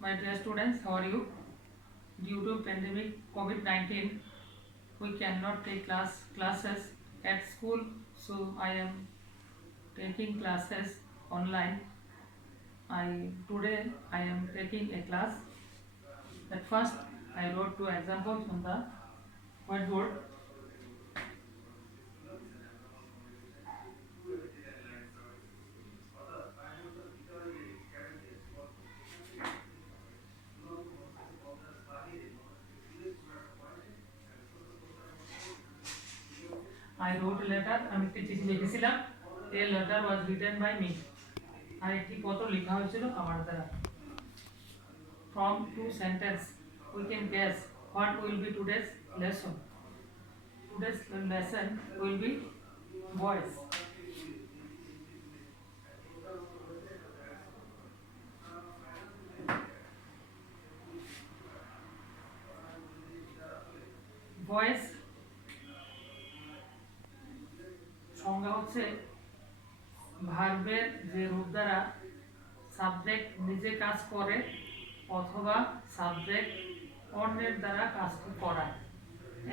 My dear students, how are you? Due to pandemic COVID-19, we cannot take classes at school, so I am taking classes online. I am taking a class. At first, I wrote two examples on the whiteboard. I wrote a letter. আমি একটি চিঠি লিখেছিলাম. A letter was written by me. আর একটি পত্র লেখা হয়েছিল আমার দ্বারা. From two sentences, we can guess what will be today's lesson. Today's lesson will be voice. Voice সংজ্ঞা হচ্ছে ভার্বের যে রূপ দ্বারা সাবজেক্ট নিজে কাজ করে অথবা সাবজেক্ট অন্যের দ্বারা কাজটি করায়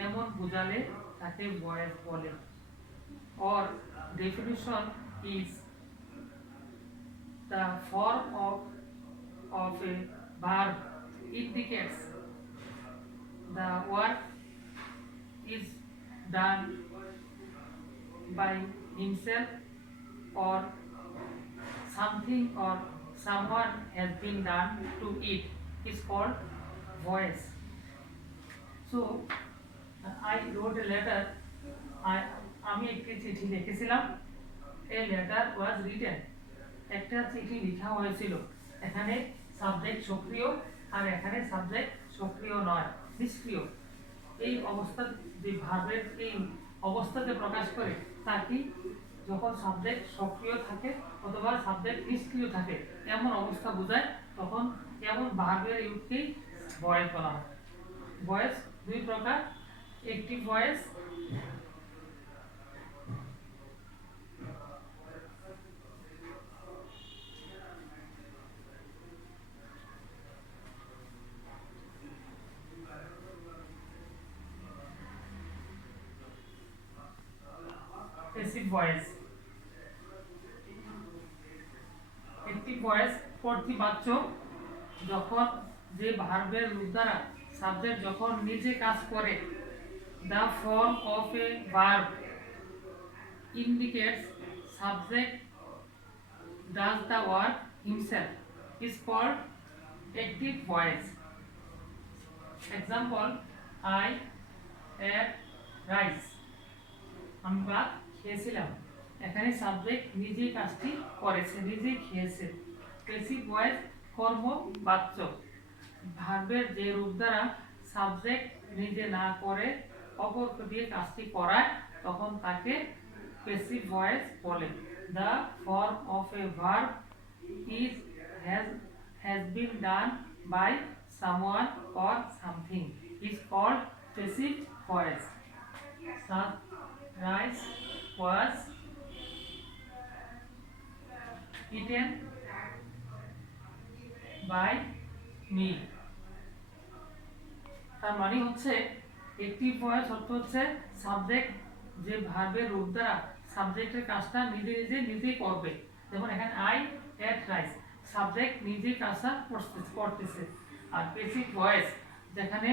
এমন বোঝালে তাকে ভয়েস বলে। Or definition is the form of a verb indicates the work is done by himself or something or someone has been done to it is called voice. So I wrote a letter. আমি একটি চিঠি লিখেছিলাম. A letter was written. একটা চিঠি লেখা হয়েছিল. এখানে সাবজেক্ট সক্রিয় আর এখানে সাবজেক্ট সক্রিয় নয়, নিষ্ক্রিয়। এই অবস্থা যে ভার্বের এই অবস্থাতে প্রকাশ করে তা কি, যখন সাবজেক্ট সক্রিয় থাকে অথবা সাবজেক্ট নিষ্ক্রিয় থাকে এমন অবস্থা বোঝায়, তখন এমন ভার্বের ইউজকেই ভয়েস বলা হয়। ভয়েস দুই প্রকার, একটি ভয়েস প্যাসিভ ভয়েস। একটি ভয়েস কর্তৃবাচ্য, যখন যে ভার্বের রূপ দ্বারা সাবজেক্ট যখন নিজে কাজ করে। The form of a verb indicates subject does the work himself is called active voice. Example, I ate rice. আমি ভাত খেয়েছিলাম। এখানে সাবজেক্ট নিজেই কাজটি করেছে, নিজেই খেয়েছে। প্যাসিভ ভয়েস কর্ম বাচ্য, ভার্বের যে রূপ দ্বারা সাবজেক্ট নিজে না করে অপরকে দিয়ে কাজটি করায় তখন তাকে প্যাসিভ ভয়েস বলে। The form of a verb is has been done by someone or something is called passive voice. Rice was eaten by me. তার মানে হচ্ছে একটি ভয়েস অর্থ হচ্ছে সাবজেক্ট যে ভার্বের রূপ দ্বারা সাবজেক্টের কাজটা নিজেই করবে। যেমন এখানে আই এট রাইস, সাবজেক্ট নিজেই কাজটা করতেছে। আর প্যাসিভ ভয়েস যেখানে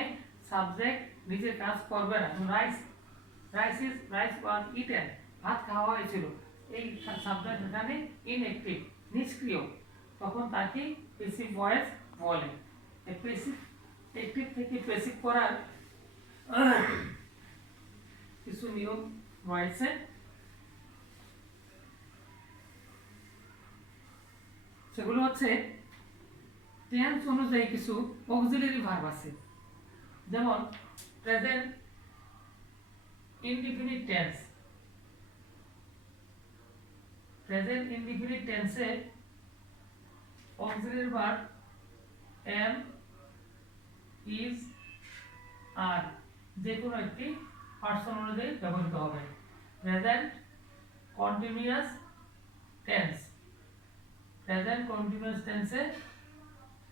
সাবজেক্ট নিজে কাজ করবে না। রাইস ওয়াজ ইটেন, ভাত খাওয়া হয়েছিল, এই সাবজেক্ট এখানে ইনঅ্যাক্টিভ, নিষ্ক্রিয়, তখন তাকে প্যাসিভ ভয়েস বলে। প্যাসিভ অ্যাক্টিভ থেকে প্যাসিভ করার কিছু নিয়ম রয়েছে। সেগুলো হচ্ছে টেন্স অনুযায়ী কিছু অক্সিলারি ভার্ব আছে, যেমন present indefinite tense. Present indefinite টেন্সে auxiliary verb am, is, are যে কোনো একটি পার্সন অনুযায়ী ব্যবহৃত হবে। Present continuous tense, present continuous টেন্সে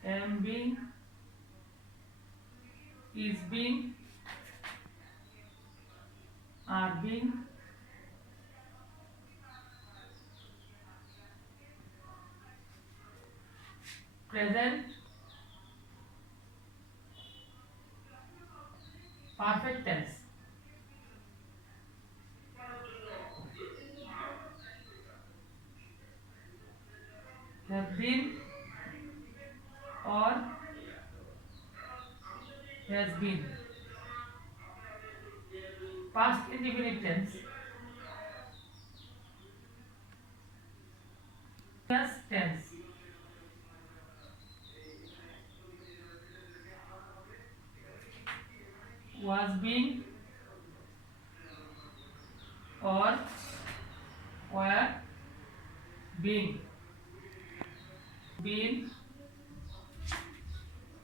am being, is being, are being, present perfect tense, have been or has been, past indefinite tense, past tense, was being or were being, been,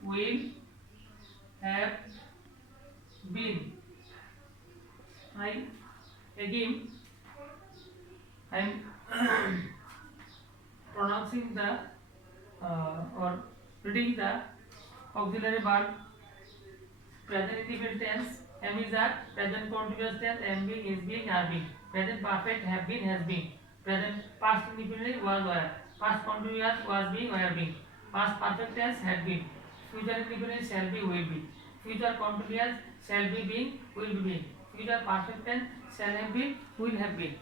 will, have been. I again I am pronouncing the or reading the auxiliary verb present indefinite tense. Am is a present continuous tense. Am being, is being, are being. Present perfect have been, has been. Present past indefinite was were. Past continuous was being, were being. Past perfect tense had been. Future indefinite shall be, will be. Future continuous shall be being, will be being. Future perfect tense shall have been, will have been.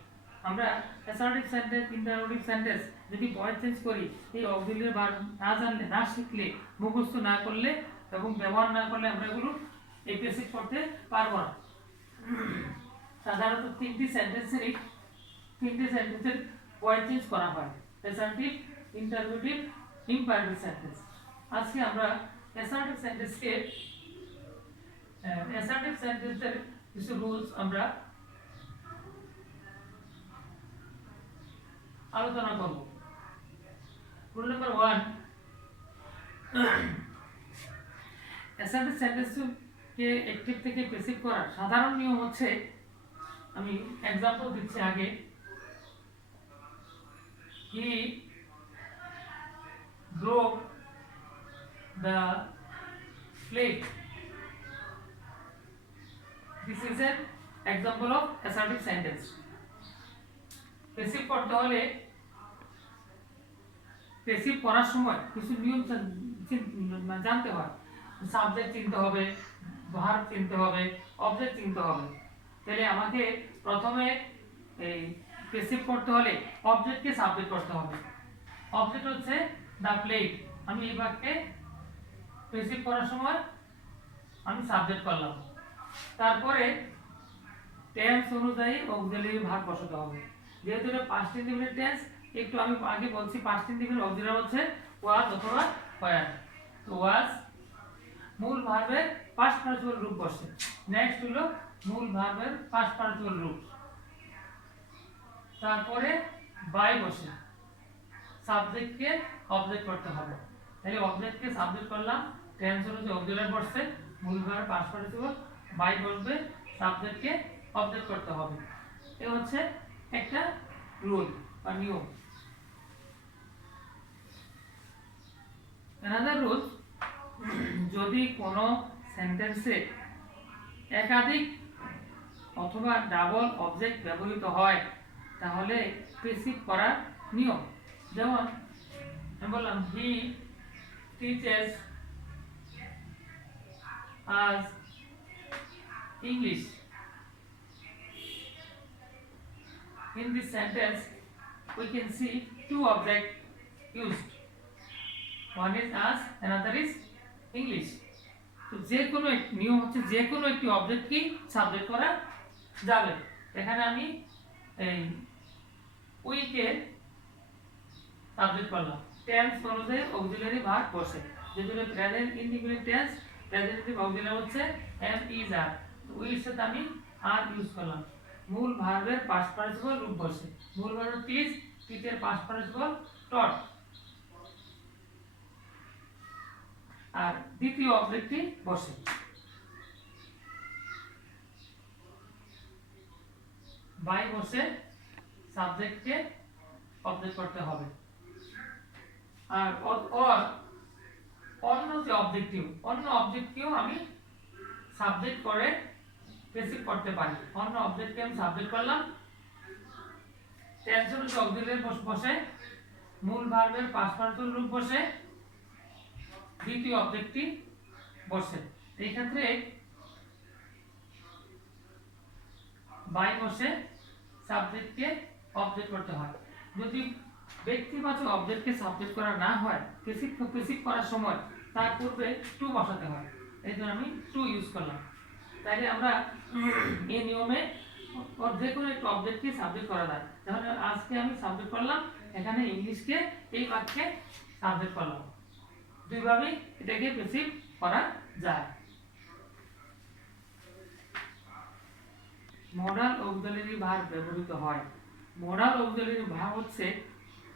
আমরা assertive sentence interrogative sentence যদি voice change করি এই auxiliary verb না জানলে না শিখলে মুখস্থ না করলে এবং ব্যবহার না করলে আমরা এগুলো এপ্রিসিয়েট করতে পারবো না। সাধারণত তিনটি সেন্টেন্সের ভয়েস চেঞ্জ করা হয় অ্যাসার্টিভ ইন্টারোগেটিভ ইম্পারেটিভ সেন্টেন্স। আজকে আমরা অ্যাসার্টিভ সেন্টেন্সের কিছু রুলস আমরা আলোচনা করব। রুল নাম্বার 1, অ্যাসার্টিভ সেন্টেন্সকে অ্যাক্টিভ থেকে প্যাসিভ করার সাধারণ নিয়ম হচ্ছে, আমি एग्जांपल দিচ্ছি আগে। হি broke the plate. This is an example of assertive sentence. Passive করতে হলে প্যাসিভ করার সময় কিছু নিয়ম জানতে হয়। সাবজেক্ট চিনতে হবে, ভার্ব চিনতে হবে, অবজেক্ট চিনতে হবে। তাহলে আমাকে প্রথমে এই প্যাসিভ করতে হলে অবজেক্টকে সাবজেক্ট করতে হবে। অবজেক্ট হচ্ছে দ্য প্লেট। আমি এই বাক্যে প্যাসিভ করার সময় আমি সাবজেক্ট করলাম। তারপরে টেন্স অনুযায়ী অক্সিলারি ভার্ব বসাতে হবে। যেহেতু এটা পাস্ট ইনডিফিনিট টেন্স, একটু আমি আগে বলছি পাস্ট ইনডিফিনিট অক্সিলারি হচ্ছে ওয়াজ অথবা ওয়্যার। তো ওয়াজ মূল ভার্বের পাস্ট পার্টিসিপল রূপ বসে। নেক্সট হলো মূল ভার্বের পাস্ট পার্টিসিপল রূপ। তারপরে বাই বসে, সাবজেক্টকে অবজেক্ট করতে হবে। তাহলে অবজেক্টকে সাবজেক্ট করলাম, টেন্স অনুযায়ী অক্সিলারি বসছে, মূল ভার্ব পাস্ট পার্টিসিপল, বাই বসবে, সাবজেক্টকে অবজেক্ট করতে হবে। এই হচ্ছে একটা রুল বা নিয়ম। another রুল, যদি কোনো সেন্টেন্সে একাধিক অথবা ডাবল অবজেক্ট ব্যবহৃত হয় তাহলে প্যাসিভ করার নিয়ম। যেমন আমি বললাম he teaches us English. In this sentence we can see two objects used, one is us, another is English. তো যে কোনো নিয়ম হচ্ছে যে কোনো একটি অবজেক্টকে সাবজেক্ট করা যাবে। এখানে আমি এই উইকে সাবজেক্ট করলাম, টেন্স অনুযায়ী অক্সিলারি ভার্ব বসে। যেহেতু প্রেজেন্ট ইনডিফিনিট টেন্স, প্রেজেন্টিভ অক্সিলারি হচ্ছে এম ইজ আর, উইর সাথে আমি আর ইউজ করলাম। মূল ভার্বের পাস্ট পার্টিসিপল রূপ বসে। মূল ভার্ব টিচ, টিচের পাস্ট পার্টিসিপল টট। আর দ্বিতীয় অবজেক্টটি বসে। বাই বসে, সাবজেক্টকে অবজেক্ট করতে হবে। আর অবজেক্টিভ, অন্য অবজেক্টকেও আমি সাবজেক্ট করে পেসিভ করতে পারি। অন্য অবজেক্টকে আমি সাবজেক্ট করলাম, টেন্স হলো অক্সিলারি বসে, মূল ভার্বের পাস্ট পার্টিসিপল রূপ বসে, দ্বিতীয় অবজেক্টটি বসে। এই ক্ষেত্রে বাই বসে সাবজেক্টকে অবজেক্ট করতে হয়। যদি ব্যক্তিবাচক অবজেক্টকে সাবজেক্ট করা না হয়, পেসিভ করার সময় তার পূর্বে টু বসাতে হয়। এই জন্য আমি টু ইউজ করলাম। তাইলে আমরা এই নিয়মে যে কোনো একটা অবজেক্টকে সাবজেক্ট করা যায়। যেমন আজকে আমি সাবজেক্ট করলাম, এখানে ইংলিশকে এই বাক্যে সাবজেক্ট করলাম। দুইভাবেই এটাকে পেসিভ করা যায়। মডাল অক্সিলারি ভার্ব ব্যবহৃত হয়। মডাল অক্সিলারি ভার্ব হচ্ছে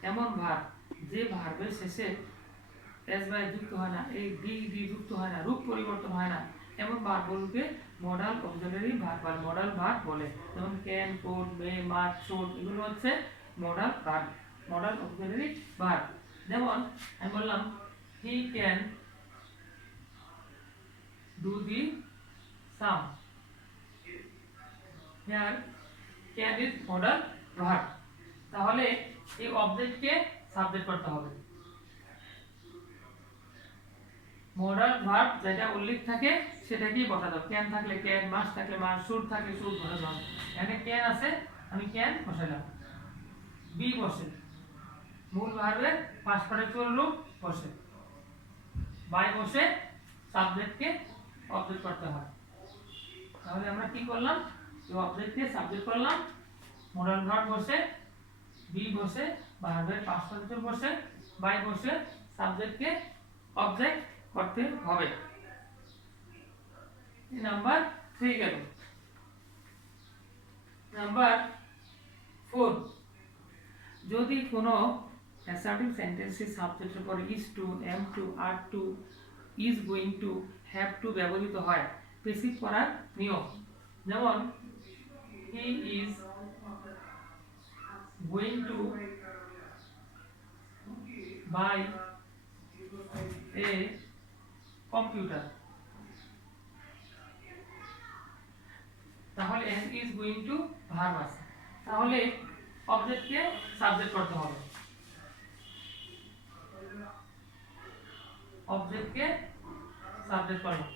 এমন ভার্ব যে ভার্বের শেষে এস বাই যুক্ত হয় না, এই ডি যুক্ত হয় না, রূপ পরিবর্তন হয় না, এমন ভার্বগুলোকে মডাল অক্সিলারি ভার্ব বা মডাল ভার্ব বলে। যেমন can, could, May, must, should, এগুলো হচ্ছে modal verb, modal auxiliary verb. যেমন আমি বললাম he can do the some, here can is modal verb. তাহলে এই অবজেক্টকে সাবজেক্ট করতে হবে। মডাল ভার্ব যেটা উল্লেখ থাকে সেটাকেই বসাতে হবে। ক্যান থাকলে ক্যান, মাস্ট থাকলে মাস্ট, শুড থাকলে শুড বসাতে হবে। এখানে ক্যান আছে, আমি ক্যান বসালাম। বি বসে, মূল ভার্বের পাস্ট পার্টিসিপল রূপ বসে। বাই বসে সাবজেক্টকে অবজেক্ট করতে হয়। তাহলে আমরা কি করলাম, এই অবজেক্টকে সাবজেক্ট করলাম, মডাল ভার্ব বসে, বি বসে ভার্বের পাস্ট পার্টিসিপল বসে, বাই বসে সাবজেক্টকে অবজেক্ট করতে হবে। নাম্বার 3 গেল। নাম্বার 4, যদি কোনো অ্যাসার্টিভ সেন্টেন্সে সাবজেক্টের পরে is to, am to, are to, is going to, have to ব্যবহৃত হয় পেসিভ করার নিয়ম। যেমন he is going to buy a computer. তাহলে এস ইজ গোয়িং টু ভার্ব আছে, তাহলে অবজেক্টকে সাবজেক্ট করতে হবে। অবজেক্টকে সাবজেক্ট করলাম।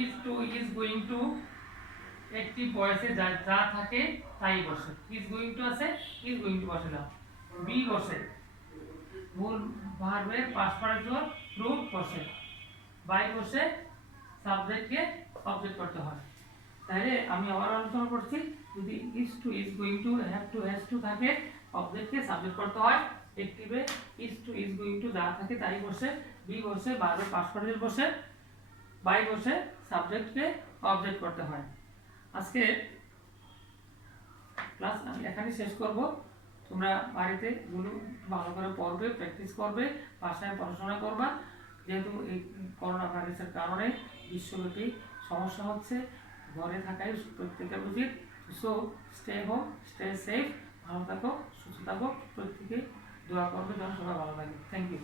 Is to, is going to একটি ভয়েসে যা যা থাকে তাই বসে। ইজ গোয়িং টু আছে, ইজ গোয়িং টু বসালাম। বি বসে, মূল ভার্বের পাস্ট পার্টিসিপল রূপ বসে। বাই বসে সাবজেক্টকে অবজেক্ট করতে হয়। তাহলে আমি আবার আলোচনা করছি, যদি is to, is going to, have to, has to থাকে অবজেক্টকে সাবজেক্ট করতে হয়। অ্যাক্টিভে is to, is going to যা থাকে তাই বসে। বি বসে ভার্বের পাস্ট পার্টিসিপল বসে। বাই বসে সাবজেক্টকে অবজেক্ট করতে হয়। আজকে ক্লাস আমি এখানেই শেষ করব। তোমরা বাড়িতে এগুলো ভালো করে পড়বে, প্র্যাকটিস করবে, বাসায় পড়াশোনা করবা। যেহেতু এই করোনা ভাইরাসের কারণে বিশ্বব্যাপী সমস্যা হচ্ছে, ঘরে থাকাই প্রত্যেকের উচিত। So stay home, stay safe, ভালো থাকো, সুস্থ থাকো, প্রত্যেকে দোয়া করবে যেন সবাই ভালো থাকে। Thank you.